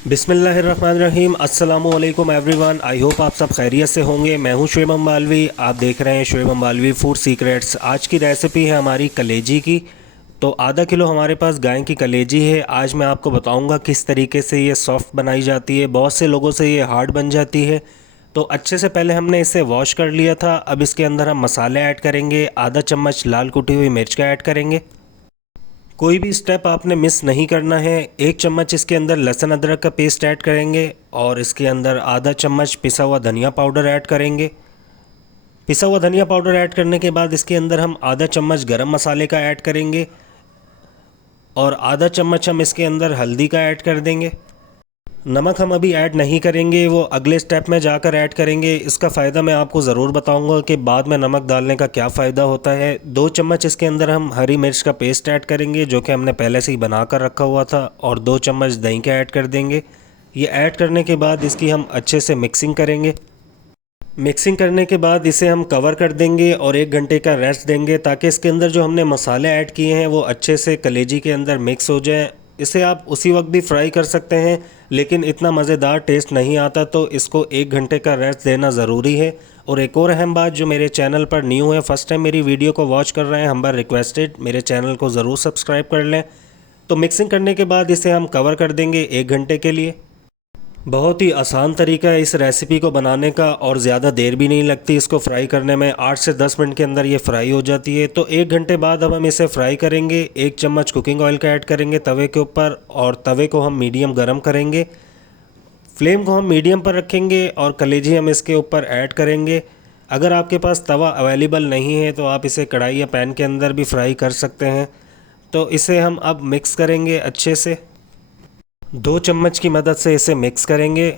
बिस्मिल्लाहिर्रहमानिर्रहीम। अस्सलामुअलैकुम everyone. I hope आप सब खैरियत से होंगे। मैं हूं शुएब अम्बालवी, आप देख रहे हैं शुएब अम्बालवी फूड सीक्रेट्स। आज की रेसिपी है हमारी कलेजी की। तो आधा किलो हमारे पास गाय की कलेजी है। आज मैं आपको बताऊंगा किस तरीके से ये सॉफ़्ट बनाई जाती है। बहुत से लोगों से ये हार्ड बन जाती है। तो अच्छे से पहले हमने इसे वॉश कर लिया था। अब इसके अंदर हम मसाले ऐड करेंगे। आधा चम्मच लाल कुटी हुई मिर्च का ऐड करेंगे। कोई भी स्टेप आपने मिस नहीं करना है। एक चम्मच इसके अंदर लहसुन अदरक का पेस्ट ऐड करेंगे और इसके अंदर आधा चम्मच पिसा हुआ धनिया पाउडर ऐड करेंगे। पिसा हुआ धनिया पाउडर ऐड करने के बाद इसके अंदर हम आधा चम्मच गरम मसाले का ऐड करेंगे और आधा चम्मच हम इसके अंदर हल्दी का ऐड कर देंगे। नमक हम अभी ऐड नहीं करेंगे, वो अगले स्टेप में जाकर ऐड करेंगे। इसका फ़ायदा मैं आपको ज़रूर बताऊंगा कि बाद में नमक डालने का क्या फ़ायदा होता है। 2 चम्मच इसके अंदर हम हरी मिर्च का पेस्ट ऐड करेंगे जो कि हमने पहले से ही बना कर रखा हुआ था, और 2 चम्मच दही का ऐड कर देंगे। ये ऐड करने के बाद इसकी हम अच्छे से मिक्सिंग करेंगे। मिक्सिंग करने के बाद इसे हम कवर कर देंगे और 1 घंटे का रेस्ट देंगे ताकि इसके अंदर जो हमने मसाले ऐड किए हैं वो अच्छे से कलेजी के अंदर मिक्स हो जाएं। इसे आप उसी वक्त भी फ्राई कर सकते हैं, लेकिन इतना मज़ेदार टेस्ट नहीं आता, तो इसको 1 घंटे का रेस्ट देना ज़रूरी है। और एक और अहम बात, जो मेरे चैनल पर न्यू है, फर्स्ट टाइम मेरी वीडियो को वॉच कर रहे हैं, हम्बल रिक्वेस्टेड मेरे चैनल को ज़रूर सब्सक्राइब कर लें। तो मिक्सिंग करने के बाद इसे हम कवर कर देंगे 1 घंटे के लिए। बहुत ही आसान तरीका है इस रेसिपी को बनाने का और ज़्यादा देर भी नहीं लगती इसको फ्राई करने में। 8 से 10 मिनट के अंदर ये फ्राई हो जाती है। तो 1 घंटे बाद अब हम इसे फ्राई करेंगे। 1 चम्मच कुकिंग ऑयल का ऐड करेंगे तवे के ऊपर और तवे को हम मीडियम गरम करेंगे। फ्लेम को हम मीडियम पर रखेंगे और कलेजी हम इसके ऊपर ऐड करेंगे। अगर आपके पास तवा अवेलेबल नहीं है तो आप इसे कढ़ाई या पैन के अंदर भी फ्राई कर सकते हैं। तो इसे हम अब मिक्स करेंगे अच्छे से। 2 चम्मच की मदद से इसे मिक्स करेंगे।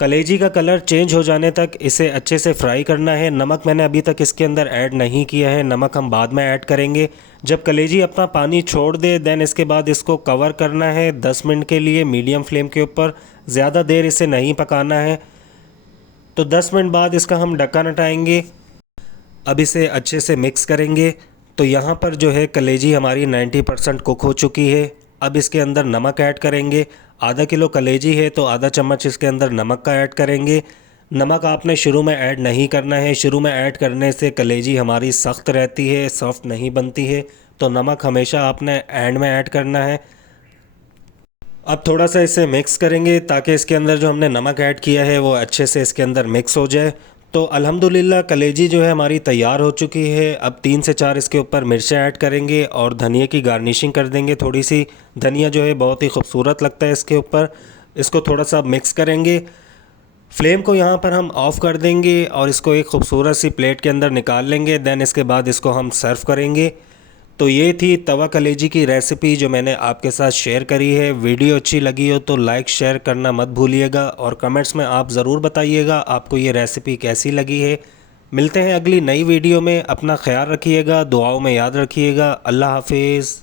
कलेजी का कलर चेंज हो जाने तक इसे अच्छे से फ्राई करना है। नमक मैंने अभी तक इसके अंदर ऐड नहीं किया है, नमक हम बाद में ऐड करेंगे। जब कलेजी अपना पानी छोड़ दे देन इसके बाद इसको कवर करना है 10 मिनट के लिए मीडियम फ्लेम के ऊपर। ज़्यादा देर इसे नहीं पकाना है। तो 10 मिनट बाद इसका हम ढक्कन हटाएंगे। अब इसे अच्छे से मिक्स करेंगे। तो यहाँ पर जो है कलेजी हमारी 90% कुक हो चुकी है। अब इसके अंदर नमक ऐड करेंगे। आधा किलो कलेजी है तो आधा चम्मच इसके अंदर नमक का ऐड करेंगे। नमक आपने शुरू में ऐड नहीं करना है, शुरू में ऐड करने से कलेजी हमारी सख्त रहती है, सॉफ्ट नहीं बनती है। तो नमक हमेशा आपने एंड में ऐड करना है। अब थोड़ा सा इसे मिक्स करेंगे ताकि इसके अंदर जो हमने नमक ऐड किया है वो अच्छे से इसके अंदर मिक्स हो जाए। तो अल्हम्दुलिल्लाह कलेजी जो है हमारी तैयार हो चुकी है। अब 3 से 4 इसके ऊपर मिर्चें ऐड करेंगे और धनिया की गार्निशिंग कर देंगे। थोड़ी सी धनिया जो है बहुत ही खूबसूरत लगता है इसके ऊपर। इसको थोड़ा सा मिक्स करेंगे। फ्लेम को यहाँ पर हम ऑफ़ कर देंगे और इसको एक खूबसूरत सी प्लेट के अंदर निकाल लेंगे। देन इसके बाद इसको हम सर्व करेंगे। तो ये थी तवा कलेजी की रेसिपी जो मैंने आपके साथ शेयर करी है। वीडियो अच्छी लगी हो तो लाइक शेयर करना मत भूलिएगा और कमेंट्स में आप ज़रूर बताइएगा आपको ये रेसिपी कैसी लगी है। मिलते हैं अगली नई वीडियो में। अपना ख्याल रखिएगा, दुआओं में याद रखिएगा। अल्लाह हाफिज़।